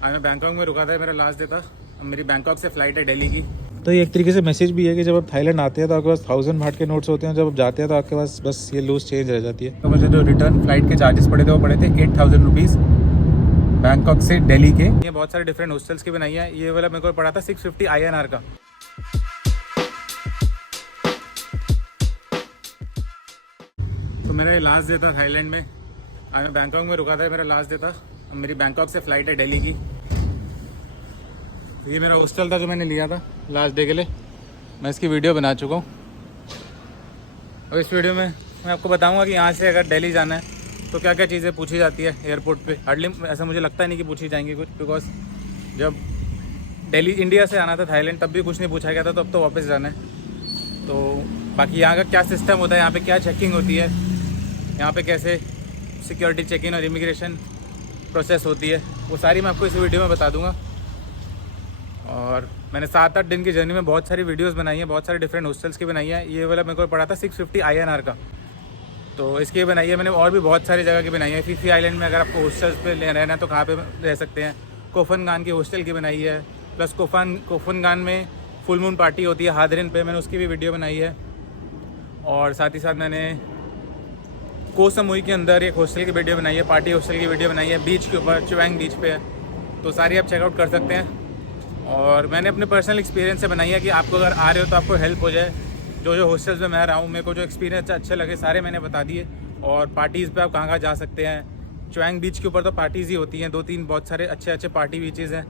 आज मैं बैंकॉक में रुका था, मेरा लास्ट डे था। अब मेरी बैंकॉक से फ़्लाइट है दिल्ली की। तो ये एक तरीके से मैसेज भी है कि जब आप थाईलैंड आते हैं तो आपके पास 1000 बाट के नोट्स होते हैं, जब आप जाते हैं तो आपके पास बस ये लूज चेंज रह जाती है। तो मुझे जो रिटर्न फ़्लाइट के चार्जेस पड़े थे वो पड़े थे 8000 रुपीज़ बैंकॉक से दिल्ली के। ये बहुत सारे डिफरेंट हॉस्टल्स की बनाई है। ये वाला मेरे को पड़ा था 650 INR का। तो मेरा ये लास्ट डे था थाईलैंड में। आज मैं बैंकॉक में रुका था, मेरा लास्ट डे था। अब मेरी बैंकॉक से फ़्लाइट है दिल्ली की। ये मेरा हॉस्टल था जो मैंने लिया था लास्ट डे के लिए। मैं इसकी वीडियो बना चुका हूँ और इस वीडियो में मैं आपको बताऊंगा कि यहाँ से अगर दिल्ली जाना है तो क्या क्या चीज़ें पूछी जाती है एयरपोर्ट पे। हार्डली ऐसा मुझे लगता नहीं कि पूछी जाएंगी कुछ, बिकॉज जब दिल्ली इंडिया से आना था थाईलैंड तब भी कुछ नहीं पूछा गया था, तो अब तो वापस जाना है। तो बाकी यहाँ का क्या सिस्टम होता है, यहाँ पे क्या चेकिंग होती है, यहाँ पे कैसे सिक्योरिटी चेक इन और इमिग्रेशन प्रोसेस होती है, वो सारी मैं आपको इस वीडियो में बता दूंगा। और मैंने 7-8 दिन की जर्नी में बहुत सारी वीडियोस बनाई हैं, बहुत सारे डिफरेंट हॉस्टल्स की बनाई है। ये वाला मेरे को पड़ा था 650 INR का, तो इसकी बनाई है मैंने। और भी बहुत सारी जगह की बनाई है। फीफी आइलैंड में अगर आपको हॉस्टल्स पे रहना है तो कहाँ पे रह सकते हैं। कोफनगान की हॉस्टल की बनाई है, प्लस कोफनगान में फुल मून पार्टी होती है हादरिन पे, मैंने उसकी भी वीडियो बनाई है। और साथ ही साथ मैंने को समुई के अंदर एक हॉस्टल की वीडियो बनाई है, पार्टी हॉस्टल की वीडियो बनाई है, बीच के ऊपर चुवांग बीच पे है। तो सारी आप चेकआउट कर सकते हैं। और मैंने अपने पर्सनल एक्सपीरियंस से बनाई है कि आपको अगर आ रहे हो तो आपको हेल्प हो जाए। जो हॉस्टल्स में मैं रहा हूँ, मेरे को जो एक्सपीरियंस अच्छे लगे सारे मैंने बता दिए। और पार्टीज़ पे आप कहाँ जा सकते हैं। चुवांग बीच के ऊपर तो पार्टीज़ ही होती हैं, 2-3 बहुत सारे अच्छे पार्टी बीचेज़ हैं,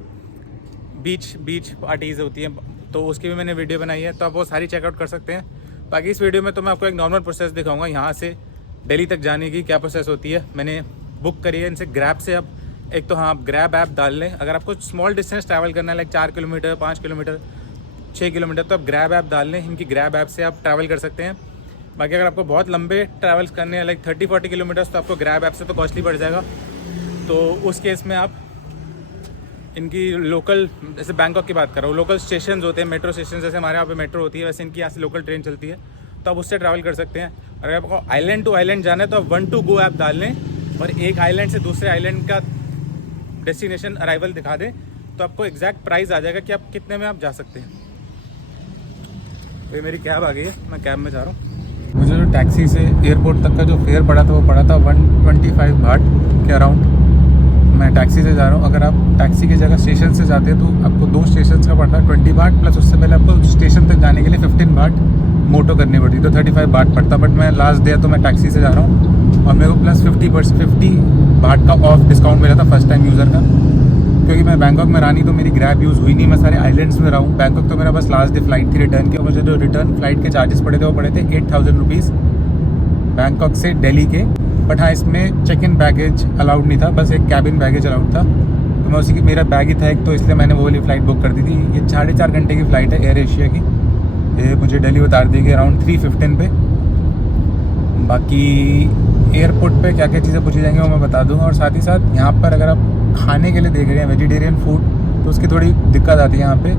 बीच पार्टीज़ होती हैं, तो उसकी भी मैंने वीडियो बनाई है, तो आप वो सारी चेकआउट कर सकते हैं। बाकी इस वीडियो में तो मैं आपको एक नॉर्मल प्रोसेस दिखाऊंगा यहाँ से दिल्ली तक जाने की क्या प्रोसेस होती है। मैंने बुक करी है इनसे ग्रैब से। अब एक तो हाँ, आप ग्रैब ऐप डाल लें। अगर आपको स्मॉल डिस्टेंस ट्रैवल करना है, लाइक 4 किलोमीटर, 5 किलोमीटर, 6 किलोमीटर, तो आप ग्रैब ऐप डाल लें। इनकी ग्रैब ऐप से आप ट्रैवल कर सकते हैं। बाकी अगर आपको बहुत लंबे ट्रैवल करने हैं, लाइक 30-40 किलोमीटर्स, तो आपको ग्रैब ऐप से तो कॉस्टली पड़ जाएगा। तो उस केस में आप इनकी लोकल, जैसे बैंकॉक की बात कर रहा हूँ, लोकल स्टेशन होते हैं, मेट्रो स्टेशन, जैसे हमारे यहाँ पे मेट्रो होती है, वैसे इनकी यहाँ से लोकल ट्रेन चलती है, तो आप उससे ट्रैवल कर सकते हैं। अगर आपको आइलैंड टू आइलैंड जाना है तो आप 1-2-GO ऐप डाल लें और एक आइलैंड से दूसरे आइलैंड का डेस्टिनेशन अराइवल दिखा दें, तो आपको एग्जैक्ट प्राइस आ जाएगा कि आप कितने में आप जा सकते हैं। तो ये मेरी कैब आ गई है, मैं कैब में जा रहा हूँ। मुझे जो टैक्सी से एयरपोर्ट तक का जो फेयर पड़ा था वो पड़ा था 125 बाट के अराउंड। मैं टैक्सी से जा रहा हूँ। अगर आप टैक्सी की जगह स्टेशन से जाते हैं तो आपको 2 स्टेशन का पड़ता है 20 बाट, प्लस उससे पहले आपको स्टेशन तक जाने के लिए 15 बाट मोटो करनी पड़ती, तो 35 बाट पड़ता। बट मैं लास्ट डे तो मैं टैक्सी से जा रहा हूँ और मेरे को प्लस 50 बाट का ऑफ डिस्काउंट मिला था फर्स्ट टाइम यूज़र का, क्योंकि मैं बैंकॉक में रहा नहीं तो मेरी ग्रैब यूज़ हुई नहीं। मैं सारे आइलैंड्स में रहा हूँ। बैंकॉक तो मेरा बस लास्ट डे फ्लाइट थी रिटर्न के। मुझे जो रिटर्न फ्लाइट के चार्जेस पड़े थे वो पड़े थे 8000 रुपीज़ बैंकॉक से दिल्ली के। बट हाँ, इसमें चेक इन बैगेज अलाउड नहीं था, बस एक कैबिन बैगेज अलाउड था। तो मैं उसी की, मेरा बैग ही था एक, तो इसलिए मैंने वो वाली फ़्लाइट बुक कर दी थी। ये 4.5 घंटे की फ़्लाइट है एयर एशिया की। ये मुझे दिल्ली उतार दी गई अराउंड 3:15 पे। बाकी एयरपोर्ट पे क्या क्या चीज़ें पूछी जाएंगी वो मैं बता दूंगा। और साथ ही साथ यहाँ पर अगर आप खाने के लिए देख रहे हैं वेजिटेरियन फूड, तो उसकी थोड़ी दिक्कत आती है यहाँ पे।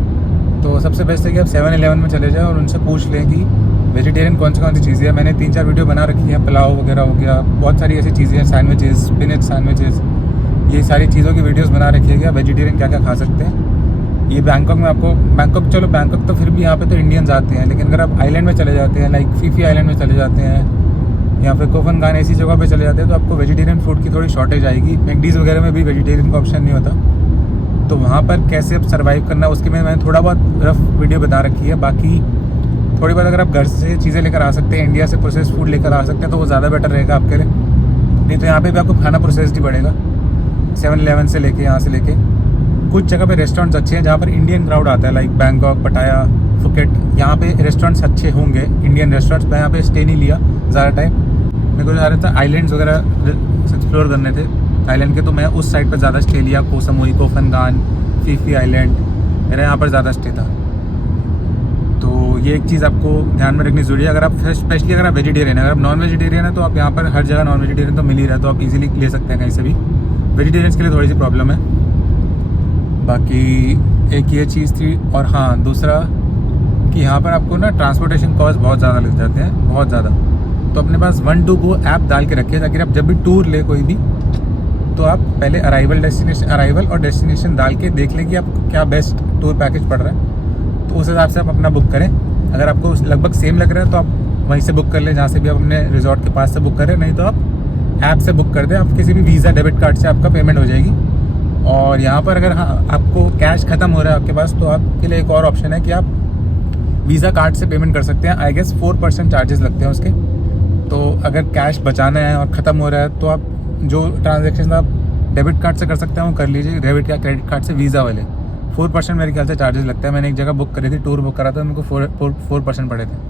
तो सबसे बेस्ट है कि आप 7-Eleven में चले जाएँ और उनसे पूछ लें कि वेजिटेरियन कौन सी चीज़ें हैं। मैंने 3-4 वीडियो बना रखी हैं, पुलाव वगैरह हो गया, बहुत सारी ऐसी चीज़ें हैं, सैंडविचेस, स्पिनच सैंडविचेस, ये सारी चीज़ों की वीडियोस बना रखी है कि आप वेजिटेरियन क्या क्या खा सकते हैं। ये बैंकॉक में आपको, चलो बैंकॉक तो फिर भी यहाँ पे तो इंडियंस आते हैं, लेकिन अगर आप आइलैंड में चले जाते हैं, लाइक फीफी आइलैंड में चले जाते हैं या फिर कोफनगान ऐसी जगह पे चले जाते हैं, तो आपको वेजिटेरियन फूड की थोड़ी शॉर्टेज आएगी। मैकडीज वगैरह में भी वेजिटेरियन का ऑप्शन नहीं होता, तो वहाँ पर कैसे अब सर्वाइव करना उसके में मैंने थोड़ा बहुत रफ वीडियो बना रखी है। बाकी थोड़ी बहुत अगर आप घर से चीज़ें लेकर आ सकते हैं, इंडिया से प्रोसेस फूड लेकर आ सकते हैं, तो वो ज़्यादा बेटर रहेगा आपके लिए। नहीं तो यहाँ पे भी आपको खाना प्रोसेस्ड ही पड़ेगा, 7-Eleven से लेके, यहाँ से लेके। कुछ जगह पे रेस्टोरेंट्स अच्छे हैं जहाँ पर इंडियन क्राउड आता है, लाइक बैंकॉक, पटाया, फुकेट, यहाँ पे रेस्टोरेंट्स अच्छे होंगे, इंडियन रेस्टोरेंट्स। मैं यहाँ पे स्टे नहीं लिया ज़्यादा टाइम, मेरे को जा रहा था आइलैंड्स वगैरह एक्सप्लोर करने थे थाईलैंड के, तो मैं उस साइड पर ज़्यादा स्टे लिया। को समुई, कोफनगान, फीफी आइलैंड, मेरा यहाँ पर ज़्यादा स्टे था। तो ये एक चीज़ आपको ध्यान में रखनी ज़रूरी है। अगर आप स्पेशली अगर आप वेजिटेरियन है, अगर आप नॉन वेजिटेरियन है तो आप यहाँ पर हर जगह नॉन वेजिटेरियन तो मिल ही रहा है, तो आप इजीली ले सकते हैं कहीं से भी। वेजिटेरियंस के लिए थोड़ी सी प्रॉब्लम है। बाकी एक ये चीज़ थी। और हाँ, दूसरा कि यहाँ पर आपको ना ट्रांसपोर्टेशन कॉस्ट बहुत ज़्यादा लग जाते हैं, बहुत ज़्यादा। तो अपने पास 1-2-GO ऐप डाल के रखिए, ताकि आप जब भी टूर ले कोई भी, तो आप पहले अराइवल और डेस्टिनेशन डाल के देख लें कि आपको क्या बेस्ट टूर पैकेज पड़ रहा है, तो उस हिसाब से आप अपना बुक करें। अगर आपको लगभग सेम लग रहा है तो आप वहीं से बुक कर लें, जहाँ से भी आप अपने रिजॉर्ट के पास से बुक करें, नहीं तो आप ऐप से बुक कर दें। आप किसी भी वीज़ा डेबिट कार्ड से आपका पेमेंट हो जाएगी। और यहाँ पर अगर आपको कैश ख़त्म हो रहा है आपके पास, तो आपके लिए एक और ऑप्शन है कि आप वीज़ा कार्ड से पेमेंट कर सकते हैं। आई गेस 4% चार्जेस लगते हैं उसके। तो अगर कैश बचाना है और ख़त्म हो रहा है तो आप जो ट्रांजेक्शन आप डेबिट कार्ड से कर सकते हैं वो कर लीजिए, डेबिट या क्रेडिट कार्ड से वीज़ा वाले। 4% मेरे ख्याल से चार्जेस लगता है। मैंने एक जगह बुक करी थी, टूर बुक करा था, मेरे को 4% पड़े थे।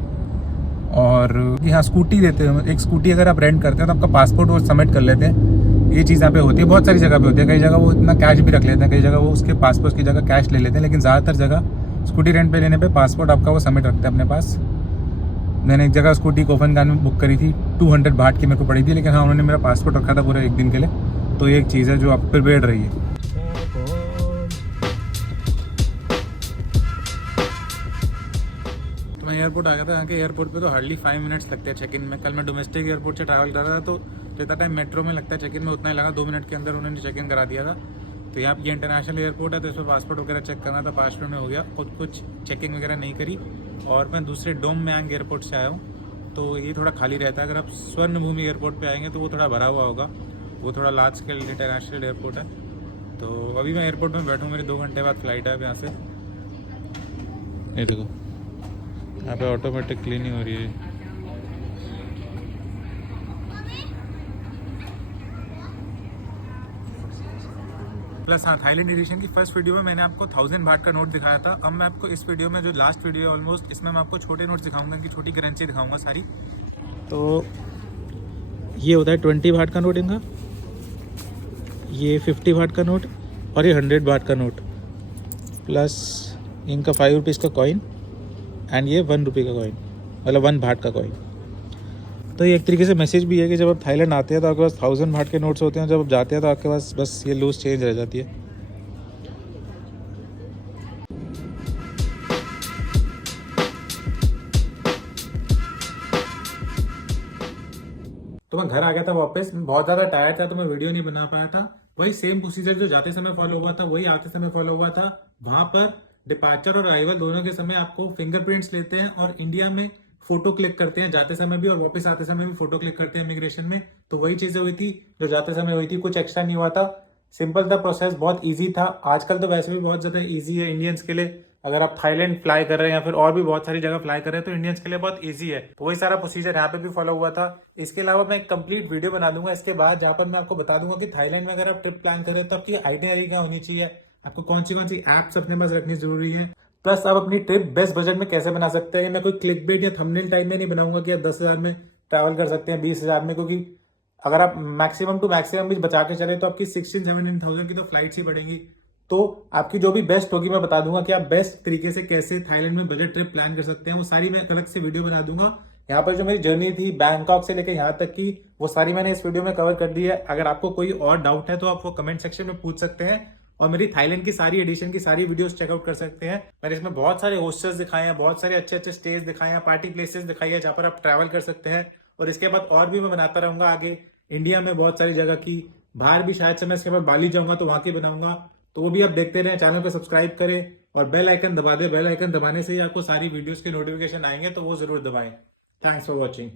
और यहाँ स्कूटी देते हैं, एक स्कूटी अगर आप रेंट करते हैं तो आपका पासपोर्ट वो सबमिट कर लेते हैं। ये चीज़ यहाँ पे होती है, बहुत सारी जगह पे होती है। कई जगह वो इतना कैश भी रख लेते हैं, कई जगह वो उसके पासपोर्ट की जगह कैश ले लेते हैं, लेकिन ज़्यादातर जगह स्कूटी रेंट पे लेने पे पासपोर्ट आपका वो सबमिट रखते हैं अपने पास। मैंने एक जगह स्कूटी कोफनगान में बुक करी थी, 200 बाट की मेरे को पड़ी थी, लेकिन हाँ उन्होंने मेरा पासपोर्ट रखा था पूरा एक दिन के लिए। तो ये एक चीज़ है जो आप प्रिपेयर्ड रही है। तो मैं एयरपोर्ट आ गया था। यहाँ के एयरपोर्ट पे तो हार्डली 5 मिनट्स लगते हैं चेक इन में। कल मैं डोमेस्टिक एयरपोर्ट से ट्रैवल कर रहा था, तो जितना टाइम मेट्रो में लगता है चेक इन में, उतना ही लगा। 2 मिनट के अंदर उन्होंने चेक इन करा दिया था। तो यहाँ ये इंटरनेशनल एयरपोर्ट है, तो इसमें पासपोर्ट वगैरह चेक करना था, 5 मिनट में हो गया। खुद कुछ चेकिंग वगैरह नहीं करी। और मैं दूसरे डोमयांग एयरपोर्ट से आया हूँ, तो ये थोड़ा खाली रहता है। अगर आप स्वर्ण भूमि एयरपोर्ट पे आएंगे तो वो थोड़ा भरा हुआ होगा, वो थोड़ा लार्ज स्केल इंटरनेशनल एयरपोर्ट है। तो अभी मैं एयरपोर्ट में बैठूँ, मेरी 2 घंटे बाद फ्लाइट है अब यहाँ से। ये देखो यहाँ पे ऑटोमेटिक क्लीनिंग हो रही है। प्लस हाँ, थाईलैंड एडिशन की फर्स्ट वीडियो में मैंने आपको 1000 बाट का नोट दिखाया था। अब मैं आपको इस वीडियो में, जो लास्ट वीडियो है ऑलमोस्ट, इसमें मैं आपको छोटे नोट्स दिखाऊंगा, इनकी छोटी करेंसी दिखाऊंगा सारी। तो ये होता है 20 बाट का नोट इनका, ये 50 बाट का नोट, और ये 100 बाट का नोट, प्लस इनका 5 रुपीज़ का कॉइन, एंड ये 1 रुपये का कॉइन, मतलब 1 बाट का कॉइन। तो ये एक तरीके से मैसेज भी है कि जब आप थाईलैंड आते हैं तो आपके पास 1000 बाट के नोट्स होते हैं, जब आप जाते हैं तो आपके पास बस ये लूज चेंज रह जाती है। तो मैं घर आ गया था वापस। मैं बहुत ज़्यादा टायर्ड था तो मैं वीडियो नहीं बना पाया था। वही सेम प्रोसीजर जो जाते समय फॉलो हुआ था वही आते समय फॉलो हुआ था। वहाँ पर डिपार्चर और अराइवल दोनों के समय आपको फिंगरप्रिंट्स लेते हैं और इंडिया में फोटो क्लिक करते हैं, जाते समय भी और वापस आते समय भी फोटो क्लिक करते हैं इमिग्रेशन में। तो वही चीज़ें हुई थी जो जाते समय हुई थी, कुछ एक्स्ट्रा नहीं हुआ था। सिंपल था प्रोसेस, बहुत ईजी था। आजकल तो वैसे भी बहुत ज़्यादा ईजी है इंडियंस के लिए। अगर आप थाईलैंड फ्लाई कर रहे हैं या फिर और भी बहुत सारी जगह फ्लाई कर रहे हैं तो इंडियंस के लिए बहुत इजी है। तो वही सारा प्रोसीजर यहाँ पे भी फॉलो हुआ था। इसके अलावा मैं एक कंप्लीट वीडियो बना दूंगा इसके बाद, जहाँ पर मैं आपको बता दूंगा कि थाईलैंड में अगर आप ट्रिप प्लान कर रहे हैं तो आपकी आइटिनरी क्या होनी चाहिए, आपको कौन सी एप्स अपने पास रखनी जरूरी है, प्लस आप अपनी ट्रिप बेस्ट बजट में कैसे बना सकते हैं। मैं कोई क्लिक बेट या थंबनेल टाइप में नहीं बनाऊंगा कि आप 10,000 में ट्रैवल कर सकते हैं, 20,000 में, क्योंकि अगर आप मैक्सिमम टू मैक्सिमम भी बचा के चले तो आपकी 16-17,000 की तो फ्लाइट्स ही पड़ेंगी। तो आपकी जो भी बेस्ट होगी मैं बता दूंगा कि आप बेस्ट तरीके से कैसे थाईलैंड में बजट ट्रिप प्लान कर सकते हैं। वो सारी मैं अलग से वीडियो बना दूंगा। यहाँ पर जो मेरी जर्नी थी बैंकॉक से लेकर यहाँ तक की, वो सारी मैंने इस वीडियो में कवर कर दी है। अगर आपको कोई और डाउट है तो आप वो कमेंट सेक्शन में पूछ सकते हैं। और मेरी थाईलैंड की सारी एडिशन की सारी वीडियोस चेकआउट कर सकते हैं। मैंने इसमें बहुत सारे हॉस्टल्स दिखाए हैं, बहुत सारे अच्छे अच्छे स्टेज दिखाए हैं, पार्टी प्लेसेस दिखाई है जहाँ पर आप ट्रैवल कर सकते हैं। और इसके बाद और भी मैं बनाता रहूंगा आगे, इंडिया में बहुत सारी जगह की, बाहर भी शायद से मैं इसके बाद बाली जाऊंगा तो वहां की बनाऊंगा। तो वो भी आप देखते रहें, चैनल को सब्सक्राइब करें और बेल आइकन दबा दें। बेल आइकन दबाने से ही आपको सारी वीडियोस के नोटिफिकेशन आएंगे, तो वो जरूर दबाएं। Thanks for watching.